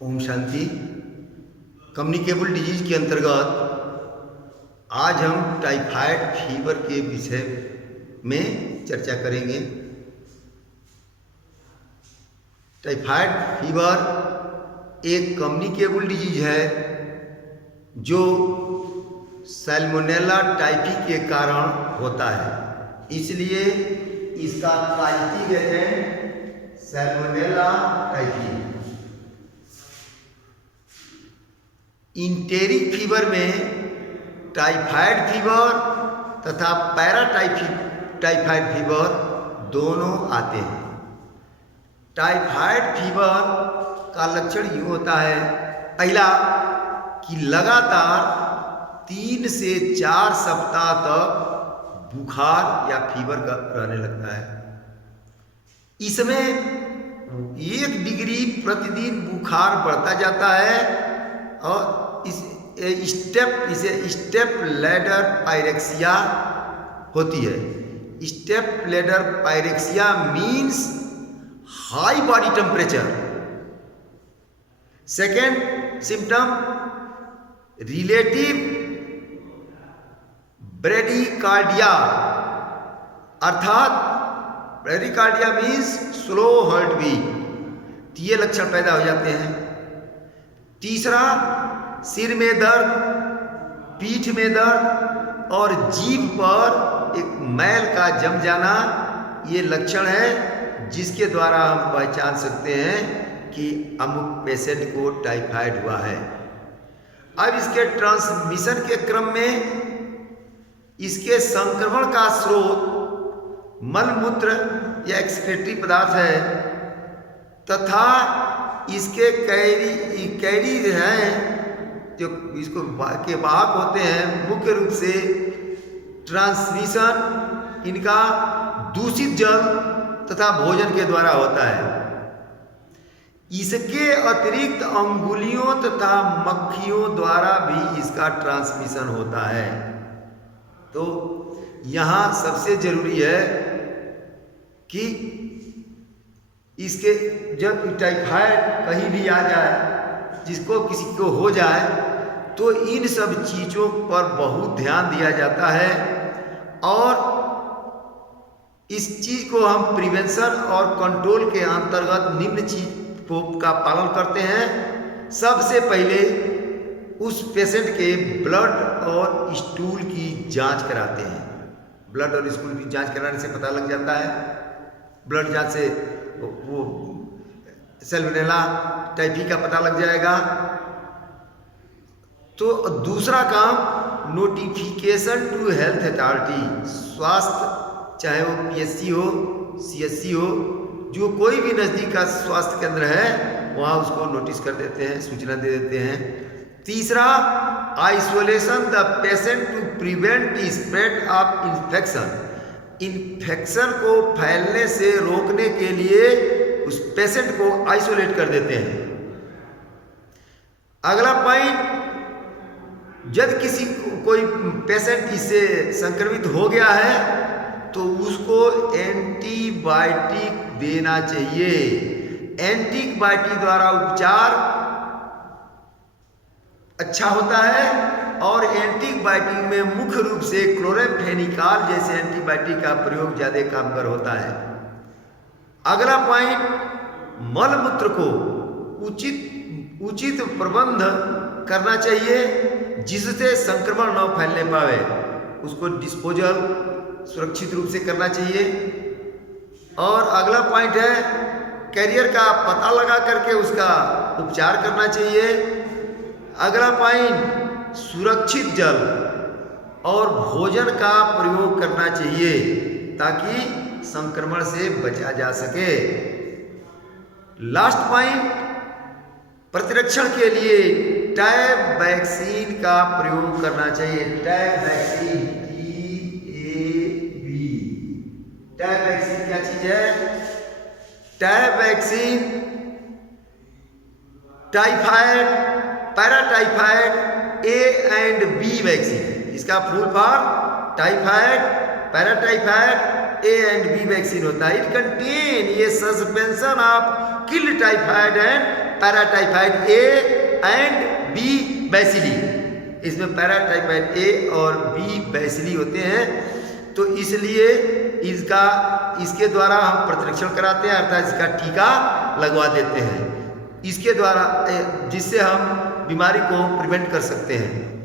Om Shanti. Communicable disease के अंतर्गत आज हम टाइफाइड फीवर के विषय में चर्चा करेंगे। टाइफाइड फीवर एक कम्युनिकेबल डिजीज है जो सैल्मोनेला टाइफी के कारण होता है, इसलिए इसका ट्राइटिक agent Salmonella typhi. Enteric fever में टाइफाइड फीवर तथा टाइफाइड फीवर दोनों आते हैं। टाइफाइड फीवर का लक्षण यूँ होता है, पहला कि लगातार 3 से 4 सप्ताह तक बुखार या फीवर का रहने लगता है। इसमें 1 डिग्री प्रतिदिन बुखार बढ़ता जाता है और इसे स्टेप लैडर पायरेक्सिया होती है। Step ladder pyrexia means high body temperature. Second symptom relative bradycardia, अर्थात bradycardia means slow heart beat. ये लक्षण पैदा हो जाते हैं। तीसरा सिर में दर्द, पीठ में दर्द और जीभ पर एक मैल का जम जाना, ये लक्षण है जिसके द्वारा हम पहचान सकते हैं कि अमुक पेशेंट को टाइफाइड हुआ है। अब इसके ट्रांसमिशन के क्रम में इसके संक्रमण का स्रोत मलमूत्र या एक्सक्रीटरी पदार्थ है तथा इसके कैरी हैं जो इसको के वाहक होते हैं। मुख्य रूप से ट्रांसमिशन इनका दूषित जल तथा भोजन के द्वारा होता है। इसके अतिरिक्त अंगुलियों तथा मक्खियों द्वारा भी इसका ट्रांसमिशन होता है। तो यहाँ सबसे जरूरी है कि इसके जब टाइफाइड कहीं भी आ जाए, जिसको किसी को हो जाए, तो इन सब चीज़ों पर बहुत ध्यान दिया जाता है और इस चीज़ को हम प्रिवेंशन और कंट्रोल के अंतर्गत निम्न चीज का पालन करते हैं। सबसे पहले उस पेशेंट के ब्लड और स्टूल की जांच कराते हैं। ब्लड और स्टूल की जांच कराने से पता लग जाता है। ब्लड जांच से वो सैल्मोनेला टाइफी का पता लग जाएगा। तो दूसरा काम नोटिफिकेशन टू हेल्थ अथॉरिटी, स्वास्थ्य चाहे वो PSC हो, CSC हो, जो कोई भी नज़दीक का स्वास्थ्य केंद्र है वहाँ उसको नोटिस कर देते हैं, सूचना दे देते हैं। तीसरा isolation the patient to prevent spread of infection. Infection को फैलने से रोकने के लिए उस पेशेंट को आइसोलेट कर देते हैं। अगला पॉइंट, जब किसी कोई पेशेंट इससे संक्रमित हो गया है तो उसको एंटीबायोटिक देना चाहिए। एंटीबायोटिक द्वारा उपचार अच्छा होता है और एंटीबायोटिक में मुख्य रूप से क्लोरामफेनिकॉल जैसे एंटीबायोटिक का प्रयोग ज़्यादा कामगार होता है। अगला पॉइंट, मलमूत्र को उचित प्रबंध करना चाहिए जिससे संक्रमण न फैलने पावे। उसको डिस्पोजल सुरक्षित रूप से करना चाहिए। और अगला पॉइंट है, कैरियर का पता लगा करके उसका उपचार करना चाहिए। अगला पॉइंट, सुरक्षित जल और भोजन का प्रयोग करना चाहिए ताकि संक्रमण से बचा जा सके। लास्ट पॉइंट, प्रतिरक्षण के लिए टैब वैक्सीन का प्रयोग करना चाहिए। TAB vaccine, TAB। TAB vaccine क्या चीज है? TAB vaccine typhoid, paratyphoid A and B vaccine. इसका full form typhoid, paratyphoid A and B vaccine होता है। इट कंटेन ये suspension of killed typhoid and paratyphoid A and B bacilli. इसमें paratyphoid A और B bacilli होते हैं, तो इसलिए इसके द्वारा हम प्रतिरक्षण कराते हैं, अर्थात इसका टीका लगवा देते हैं इसके द्वारा, जिससे हम बीमारी को प्रिवेंट कर सकते हैं।